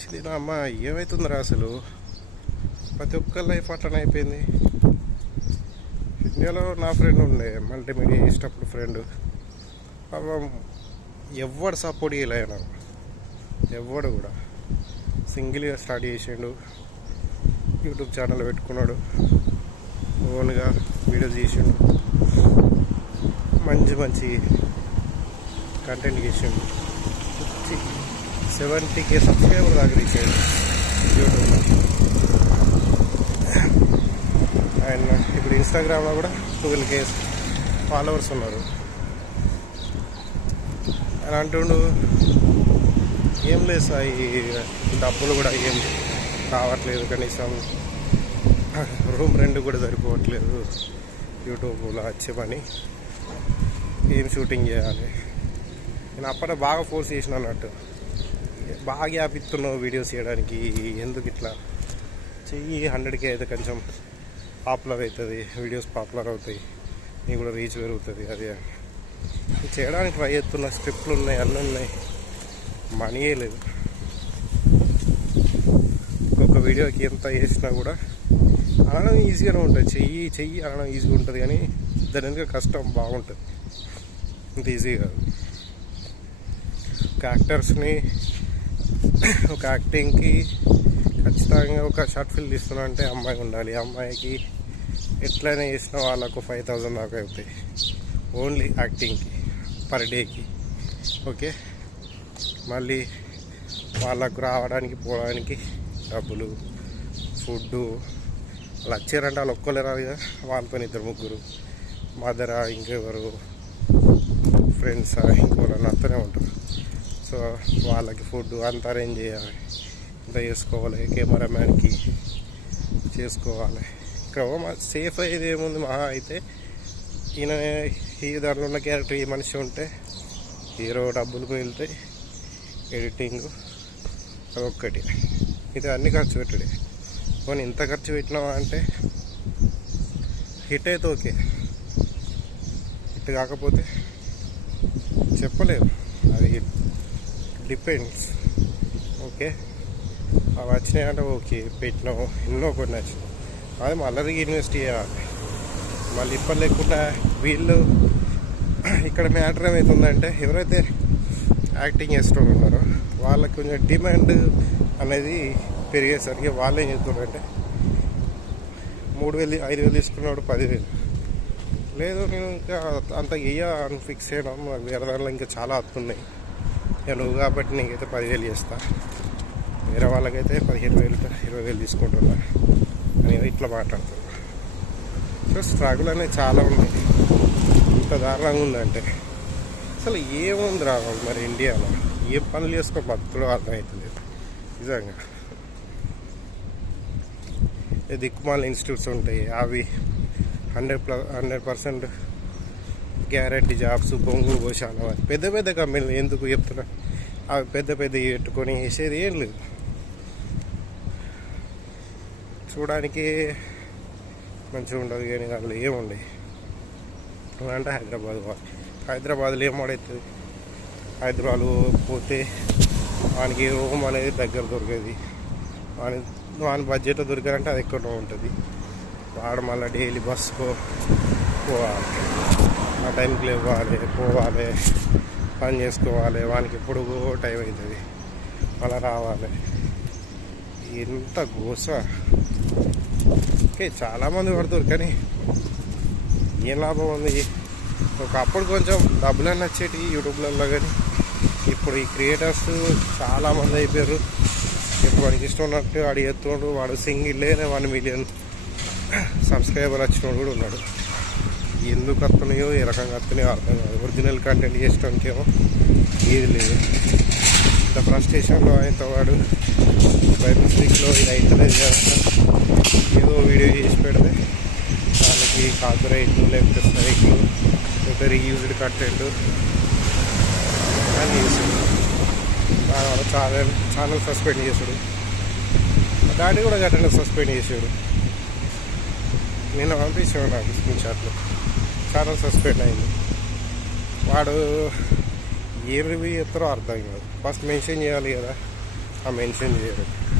వచ్చింది నా అమ్మ ఏమవుతుందిరా అసలు? ప్రతి ఒక్క లైఫ్ అట్లనే అయిపోయింది. ఇండియాలో నా ఫ్రెండ్ ఉండే మల్టీమీడియా ఇష్టప్పుడు ఫ్రెండ్. పాపం ఎవడు సపోర్ట్ చేయలే నాకు ఎవడు కూడా. సింగిల్గా స్టార్ట్ చేసిండు. యూట్యూబ్ ఛానల్ పెట్టుకున్నాడు. ఓన్గా వీడియోస్ చేసిండు. మంచి మంచి కంటెంట్ చేసిండు. సెవెంటీ కే సబ్స్క్రైబర్ దాకా రీచ్ అయ్యాడు యూట్యూబ్లో అండ్ ఇప్పుడు ఇన్స్టాగ్రామ్లో కూడా ట్వెల్వ్ కే ఫాలోవర్స్ ఉన్నారు. అని అంటుండు ఏం లేదు సార్ ఈ డబ్బులు కూడా ఏం రావట్లేదు కనీసం. రూమ్ రెంట్ కూడా సరిపోవట్లేదు. యూట్యూబ్లో వచ్చే పని. ఏం షూటింగ్ చేయాలి? నేను అప్పటి బాగా ఫోర్స్ చేసిన అన్నట్టు. బాగా యాప్ ఇస్తున్నావు వీడియోస్ చేయడానికి ఎందుకు ఇట్లా? చెయ్యి హండ్రెడ్కి అయితే కొంచెం పాపులర్ అవుతుంది వీడియోస్ పాపులర్ అవుతాయి నీకు కూడా రీచ్ పెరుగుతుంది అది చేయడానికి ట్రై చేస్తున్న స్క్రిప్ట్లు ఉన్నాయి అన్నీ ఉన్నాయి. మనీయే లేదు. ఒక్కొక్క వీడియోకి ఎంత చేసినా కూడా అనడం ఈజీగానే ఉంటుంది. చెయ్యి చెయ్యి అనడం ఈజీగా ఉంటుంది కానీ దాని వెనుక కష్టం బాగుంటుంది. ఇంత ఈజీ కాదు. ఒక యాక్టర్స్ని ఒక యాక్టింగ్కి ఖచ్చితంగా ఒక షార్ట్ ఫిల్మ్ తీస్తున్నా అంటే అమ్మాయి ఉండాలి. అమ్మాయికి ఎట్లయినా చేసిన వాళ్ళకు ఫైవ్ థౌజండ్ దాకా అవుతాయి. ఓన్లీ యాక్టింగ్కి పర్ డేకి ఓకే మళ్ళీ వాళ్ళకు రావడానికి పోవడానికి డబ్బులు ఫుడ్డు వాళ్ళు వచ్చారంటే వాళ్ళు ఒక్కలే రాదు కదా. వాళ్ళతో ఇద్దరు ముగ్గురు మదరా ఇంకెవరు ఫ్రెండ్సా ఇంకోళ్ళు అత్తనే ఉంటారు. సో వాళ్ళకి ఫుడ్ అంతా అరేంజ్ చేయాలి. ఇంత చేసుకోవాలి. కెమెరామ్యాన్కి చేసుకోవాలి. ఇక్కడ సేఫ్ అయ్యేది ఏముంది? మహా అయితే ఈయన ఈ దాంట్లో ఉన్న క్యారెక్టర్ ఈ మనిషి ఉంటే హీరో డబ్బులు మిగులుతాయి ఎడిటింగ్ అదొక్కటి ఇది అన్ని ఖర్చు పెట్టడే. పోనీ ఇంత ఖర్చు పెట్టినావా అంటే హిట్ అయితే ఓకే హిట్ కాకపోతే చెప్పలేము అది డిపెండ్స్ ఓకే అవి వచ్చినాయి అంటే ఓకే పెట్టినావు ఎన్నో కొన్ని వచ్చినాయి. అది మళ్ళీ ఇన్వెస్ట్ చేయాలి. మళ్ళీ ఇప్పటి లేకుండా వీళ్ళు ఇక్కడ మ్యాటర్ ఏమవుతుందంటే ఎవరైతే యాక్టింగ్ చేస్తూ ఉన్నారో వాళ్ళకి కొంచెం డిమాండ్ అనేది పెరిగేసరికి వాళ్ళు ఏం చేస్తున్నారంటే మూడు వేలు ఐదు వేలు తీసుకున్నాడు పదివేలు. లేదు నేను ఇంకా అంత ఇయ్య అని ఫిక్స్ చేయడం నాకు వేరే దాంట్లో ఇంకా చాలా అత్తున్నాయి. నువ్వు కాబట్టి నీకైతే పదివేలు చేస్తా. వేరే వాళ్ళకైతే పదిహేను వేలు ఇరవై వేలు తీసుకుంటున్నా అని ఇట్లా మాట్లాడుతున్నా. సో స్ట్రగుల్ అనేది చాలా ఉన్నాయి ఇంత దారుణంగా ఉందంటే అసలు ఏముంది రా మరి ఇండియాలో? ఏ పనులు చేసుకో భక్తులు అర్థమవుతలేదు నిజంగా. దిక్కుమాల ఇన్స్టిట్యూట్స్ ఉంటాయి అవి hundred plus hundred percent guarantee jobs బొంగు పోషాలు అని పెద్ద పెద్ద కంపెనీలు ఎందుకు చెప్తున్నా? అవి పెద్ద పెద్ద పెట్టుకొని వేసేది ఏం లేదు. చూడడానికి మంచిగా ఉండదు కానీ అందులో ఏముండవు అంటే హైదరాబాద్ హైదరాబాద్లో ఏం పడవుతుంది హైదరాబాద్ పోతే వానికి రూమ్ అనేది దగ్గర దొరికేది. వాని వాని బడ్జెట్లో దొరికారంటే అది ఎక్కడో ఉంటుంది. వాడు మళ్ళీ డైలీ బస్సుకో పోవాలి. ఆ టైంకి లేవాలి పోవాలి పని చేసుకోవాలి వానికి ఎప్పుడు టైం అవుతుంది. మళ్ళీ రావాలి. ఎంత గోస. ఓకే చాలామంది పడుతుంది కానీ ఏం లాభం ఉంది? ఒకప్పుడు కొంచెం డబ్బులన్నీ వచ్చేటి యూట్యూబ్లలో కానీ ఇప్పుడు ఈ క్రియేటర్స్ చాలామంది అయిపోయారు. ఇప్పుడు వాడికి ఇష్టం ఉన్నట్టు వాడు ఎత్తుండు వాడు సింగిల్లే వన్ మిలియన్ సబ్స్క్రైబర్ వచ్చినోడు కూడా ఉన్నాడు. ఎందుకు వస్తున్నాయో ఏ రకంగా వస్తున్నాయో అర్థం కాదు. ఒరిజినల్ కంటెంట్ చేసడానికి ఏమో ఏది లేదు. ఇంత ఫ్రస్ట్రేషన్లో ఆయనతో వాడు బై మిస్టేక్లో ఇది అవుతలేదు కదా. ఏదో వీడియో చేసి పెడితే దానికి కాపీరైట్లు లేకపోతే స్ట్రైక్లు లేకపోతే రీయూజ్డ్ కంటెంట్ అని చేసాడు దానివల్ల ఛానల్ ఛానల్ సస్పెండ్ చేసాడు దాన్ని కూడా గట్టనే సస్పెండ్ చేసాడు నేను పంపించాను నాకు స్క్రీన్ షాట్లో ఛానల్ సస్పెండ్ అయింది. వాడు ఏ రివ్యూ చేస్తారో అర్థం కాదు. ఫస్ట్ మెన్షన్ చేయాలి కదా. ఆ మెన్షన్ చేయరు.